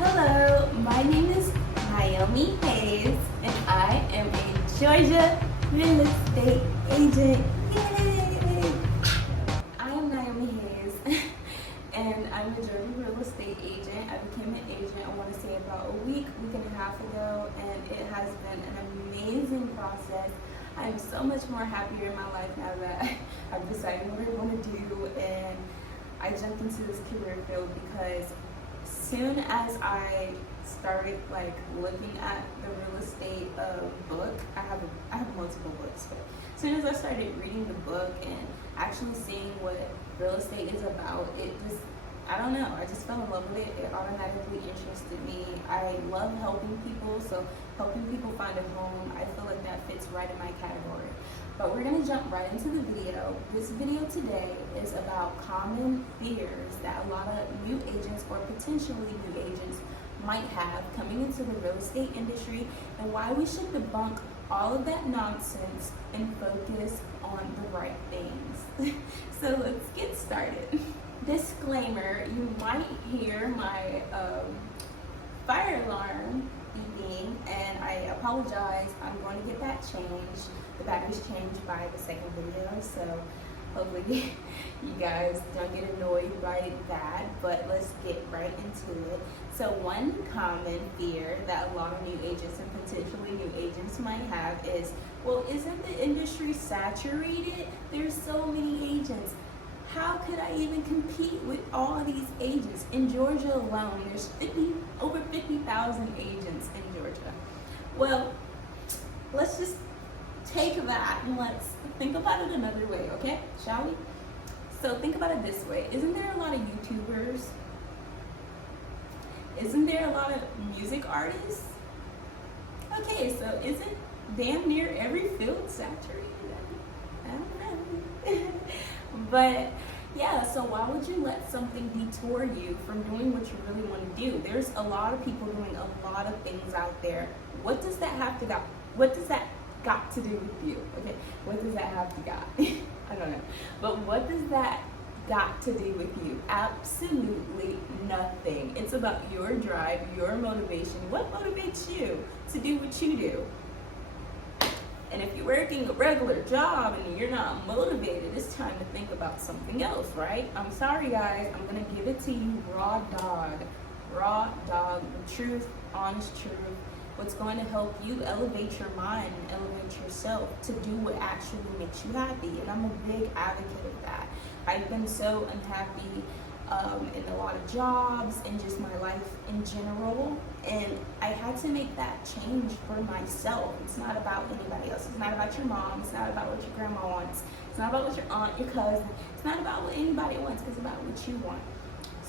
Hello, my name is Naomi Hayes, and I am a Georgia real estate agent. Yay! I am Naomi Hayes, and I'm a Georgia real estate agent. I became an agent, I want to say about a week and a half ago, and it has been an amazing process. I'm so much more happier in my life now that I've decided what I want to do, and I jumped into this career field because soon as I started looking at the real estate book, I have multiple books, but as soon as I started reading the book and actually seeing what real estate is about, I don't know, I just fell in love with it. It automatically interested me. I love helping people, so helping people find a home, I feel like that fits right in my category. But we're gonna jump right into the video. This video today is about common fears that a lot of new agents or potentially new agents might have coming into the real estate industry, and why we should debunk all of that nonsense and focus on the right things. So let's get started. Disclaimer, you might hear my fire alarm beeping, and I apologize. I'm going to get that changed. The battery's changed by the second video, so hopefully you guys don't get annoyed by that, but let's get right into it. So one common fear that a lot of new agents and potentially new agents might have is, well, isn't the industry saturated? There's so many agents. How could I even compete with all of these agents? In Georgia alone, there's over 50,000 agents in Georgia. Well, let's just take that and let's think about it another way, okay? Shall we? So think about it this way. Isn't there a lot of YouTubers? Isn't there a lot of music artists? Okay, so isn't damn near every field saturated? I don't know. But yeah, so why would you let something detour you from doing what you really want to do? There's a lot of people doing a lot of things out there. What does that got to do with you? Okay, what does that have to got? I don't know. But what does that got to do with you? Absolutely nothing. It's about your drive, your motivation. What motivates you to do what you do? And if you're working a regular job and you're not motivated, it's time to think about something else, right? I'm sorry, guys. I'm going to give it to you raw dog. Raw dog, the truth, honest truth. What's going to help you elevate your mind and elevate yourself to do what actually makes you happy. And I'm a big advocate of that. I've been so unhappy in a lot of jobs and just my life in general, and I had to make that change for myself. It's not about anybody else. It's not about your mom. It's not about what your grandma wants. It's not about what your aunt, your cousin. It's not about what anybody wants. It's about what you want.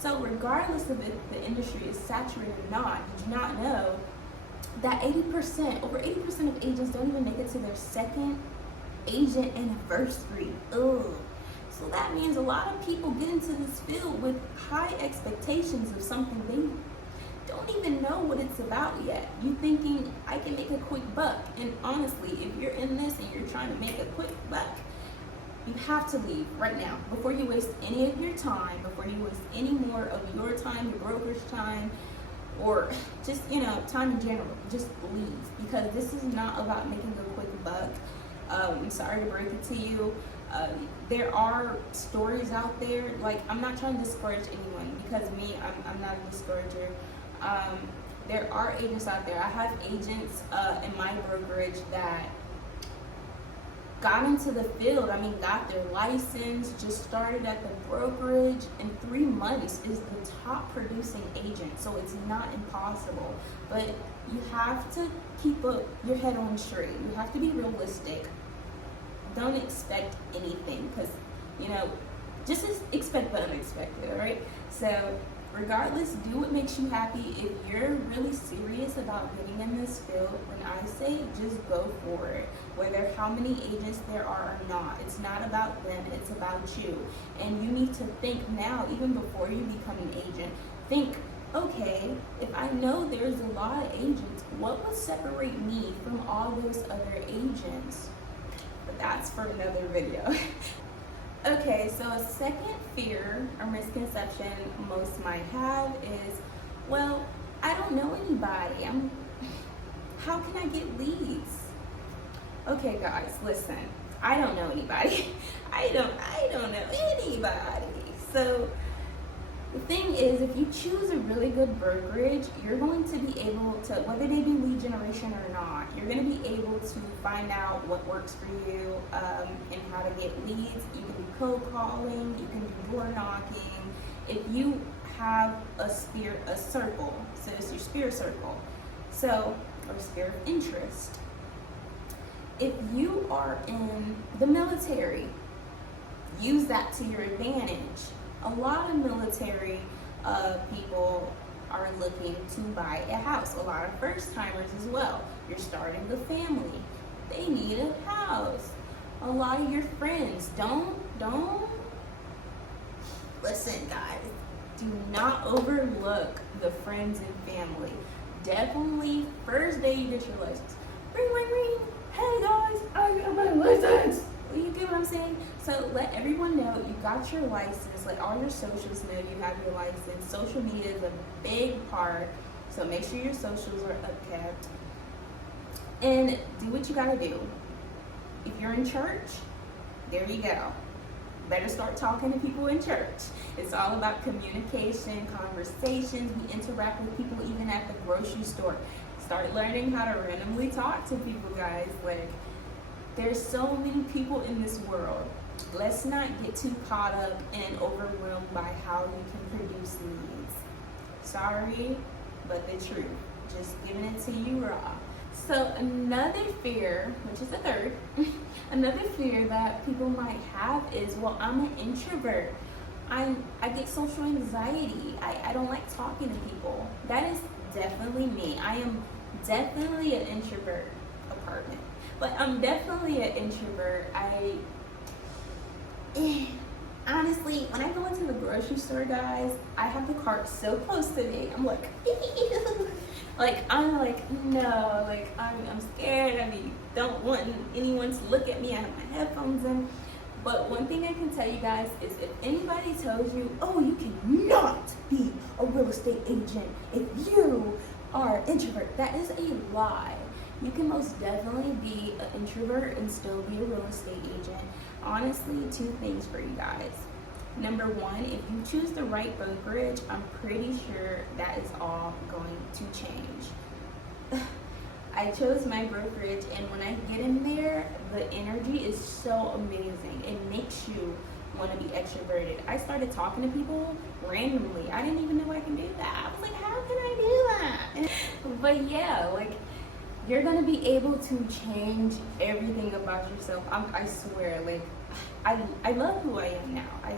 So regardless of if the industry is saturated or not, did you not know that over 80% of agents don't even make it to their second agent anniversary? Ugh. So that means a lot of people get into this field with high expectations of something they don't even know what it's about yet. You thinking, I can make a quick buck. And honestly, if you're in this and you're trying to make a quick buck, you have to leave right now before you waste any of your time, before you waste any more of your time, your broker's time, or just, time in general. Just leave, because this is not about making a quick buck. I'm sorry to break it to you. There are stories out there, I'm not trying to discourage anyone, because I'm not a discourager. There are agents out there. I have agents in my brokerage that got into the field, got their license, just started at the brokerage, in 3 months is the top producing agent. So it's not impossible, but you have to keep your head on straight. You have to be realistic. Don't expect anything, because just expect the unexpected. All right, so regardless, do what makes you happy. If you're really serious about getting in this field, when I say just go for it, whether how many agents there are or not, it's not about them, it's about you. And you need to think now, even before you become an agent, think, okay, if I know there's a lot of agents, what would separate me from all those other agents? But that's for another video. Okay, so a second fear or misconception most might have is, well, anybody. How can I get leads? Okay, guys, listen. I don't know anybody. I don't know anybody. So the thing is, if you choose a really good brokerage, you're going to be able to, whether they do lead generation or not, you're going to be able to find out what works for you and how to get leads. You can do cold calling, you can do door knocking. If you have a circle, so it's your sphere circle, or sphere of interest. If you are in the military, use that to your advantage. A lot of military people are looking to buy a house. A lot of first timers as well. You're starting a family. They need a house. A lot of your friends don't listen, guys. Do not overlook the friends and family. Definitely first day you get your license. Ring, ring, ring. Hey guys, I got my license. You get what I'm saying? So let everyone know you got your license. Let all your socials know you have your license. Social media is a big part, so make sure your socials are upkept. And do what you gotta do. If you're in church, there you go. Better start talking to people in church. It's all about communication, conversations. We interact with people even at the grocery store. Start learning how to randomly talk to people, guys. Like, there's so many people in this world. Let's not get too caught up and overwhelmed by how you can produce leads. Sorry, but the truth. Just giving it to you raw. So another fear, which is the third, another fear that people might have is, well, I'm an introvert. I get social anxiety. I don't like talking to people. That is definitely me. I am definitely an introvert. Apartment. But I'm definitely an introvert. Honestly, when I go into the grocery store, guys, I have the cart so close to me. I'm like, no, I'm scared. I don't want anyone to look at me. I have my headphones in. But one thing I can tell you guys is, if anybody tells you, oh, you cannot be a real estate agent if you are an introvert, that is a lie. You can most definitely be an introvert and still be a real estate agent. Honestly, two things for you guys. Number one, if you choose the right brokerage, I'm pretty sure that is all going to change. I chose my brokerage, and when I get in there, the energy is so amazing. It makes you want to be extroverted. I started talking to people randomly. I didn't even know I can do that. I was like, how can I do that? But yeah, you're going to be able to change everything about yourself. I swear, I love who I am now. I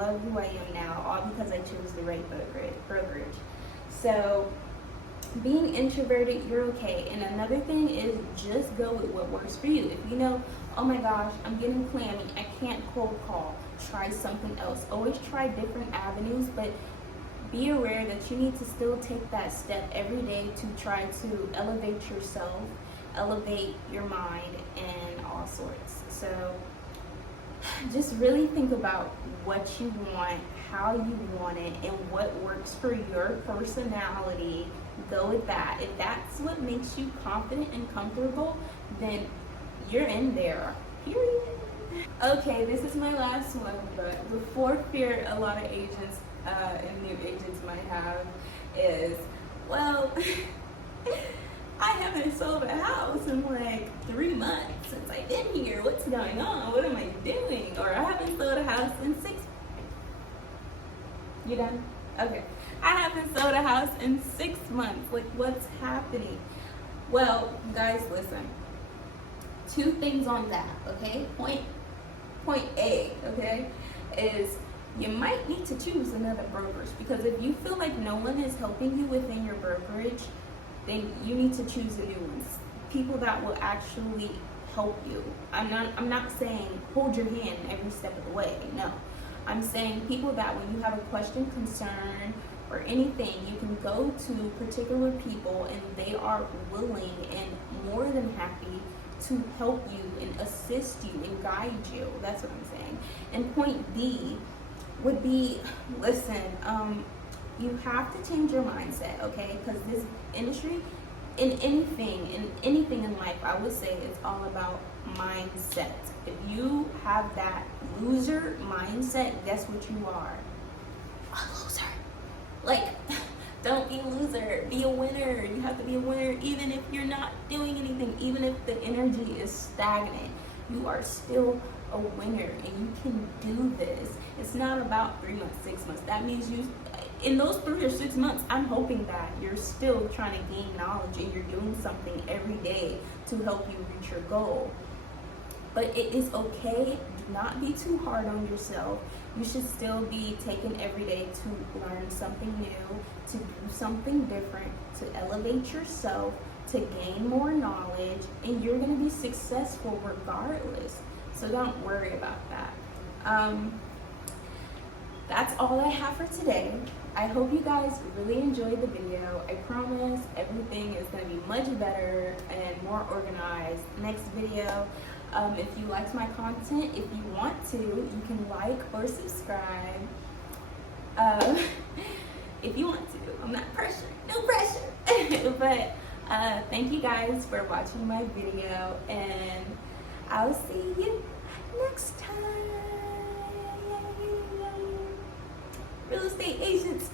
love who I am now, all because I chose the right brokerage. So being introverted, you're okay. And another thing is, just go with what works for you. If you know, oh my gosh, I'm getting clammy, I can't cold call, try something else. Always try different avenues, but be aware that you need to still take that step every day to try to elevate yourself, elevate your mind, and all sorts. So just really think about what you want, how you want it, and what works for your personality. Go with that. If that's what makes you confident and comfortable, then you're in there, period. Okay, this is my last one, but the fourth fear a lot of agents and new agents might have is, well, I haven't sold a house in 3 months since I've been here. What's going on? What am I doing? Or I haven't sold a house in 6. You done? Okay. I haven't sold a house in 6 months. What's happening? Well, guys, listen. 2 things on that, okay? Point A, okay, is you might need to choose another brokerage, because if you feel like no one is helping you within your brokerage, then you need to choose a new one. People that will actually help you. I'm not saying hold your hand every step of the way. No. I'm saying people that when you have a question, concern, or anything, you can go to particular people and they are willing and more than happy to help you and assist you and guide you. That's what I'm saying. And point B would be, listen, You have to change your mindset, okay? Because this industry, in anything in life, I would say it's all about mindset. If you have that loser mindset, guess what you are? A loser. Like, don't be a loser, be a winner. You have to be a winner even if you're not doing anything, even if the energy is stagnant. You are still a winner and you can do this. It's not about 3 months, 6 months. That means you, in those 3 or 6 months, I'm hoping that you're still trying to gain knowledge and you're doing something every day to help you reach your goal. But it is okay. Do not be too hard on yourself. You should still be taking every day to learn something new, to do something different, to elevate yourself, to gain more knowledge, and you're going to be successful regardless. So don't worry about that. That's all I have for today. I hope you guys really enjoyed the video. I promise everything is going to be much better and more organized next video. If you liked my content, if you want to, you can like or subscribe. If you want to. I'm not pressure. No pressure. But thank you guys for watching my video, and I'll see you next time. Real estate agents.